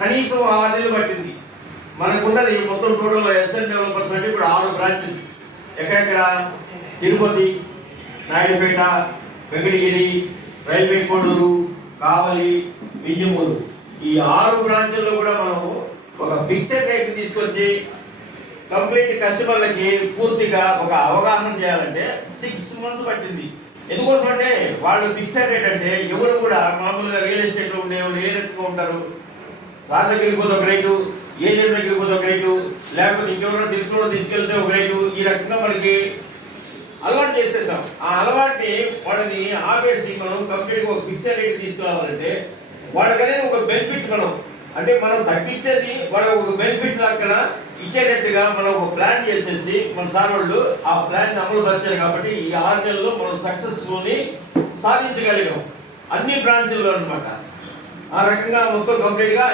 కనీసం 6 నెలలు పట్టింది. మనకున్నది మొత్తం టోటల్ ఎస్ఎన్ డెవలపర్స్ అంటే ఇప్పుడు 6 బ్రాంచ్లు. ఎక్కడెక్కడ? తిరుపతి, నాయుడుపేట, వెంకటగిరి, రైల్వే కోడూరు, కావలి, వింజమూరు. ఈ 6 బ్రాంచ్ల్లో కూడా మనము ఒక ఫిక్స్డ్ రేట్ తీసుకొచ్చి కంప్లీట్ కస్టమర్లకి పూర్తిగా ఒక అవగాహన చేయాలంటే 6 months పట్టింది. ఎందుకోసం అంటే వాళ్ళు ఫిక్స్డ్ రేట్ అంటే ఎవరు కూడా మామూలుగా రియల్ ఎస్టేట్లో ఉండేవాళ్ళు ఏ రకంగా ఉంటారు, సార్ దగ్గరికి పోతే ఒక రేటు, ఏజెంట్ దగ్గరికి పోతే ఒక రేటు, లేకపోతే ఇంకెవరో తెలుసుకోవడం తీసుకెళ్తే ఒక రేటు, ఈ రకంగా మనకి అలవాటు చేసేసాం. ఆ అలవాటుని వాళ్ళని ఆపేసి మనం కంప్లీట్గా ఒక ఫిక్స్డ్ రేట్ తీసుకురావాలంటే వాళ్ళకనేది ఒక బెనిఫిట్ అంటే మనం తగ్గించేది వాళ్ళకి ఒక బెనిఫిట్ లాగా ఇచ్చేటట్టుగా మనం ఒక ప్లాన్ చేసేసి మన సార్ వాళ్ళు ఆ ప్లాన్ అమలు పరిచారు. కాబట్టి ఈ 6 నెలల్లో మనం సక్సెస్ఫుల్ని సాధించగలిగాం అన్ని బ్రాంచ్ల్లో అనమాట. ఆ రకంగా మొత్తం కంప్లీట్గా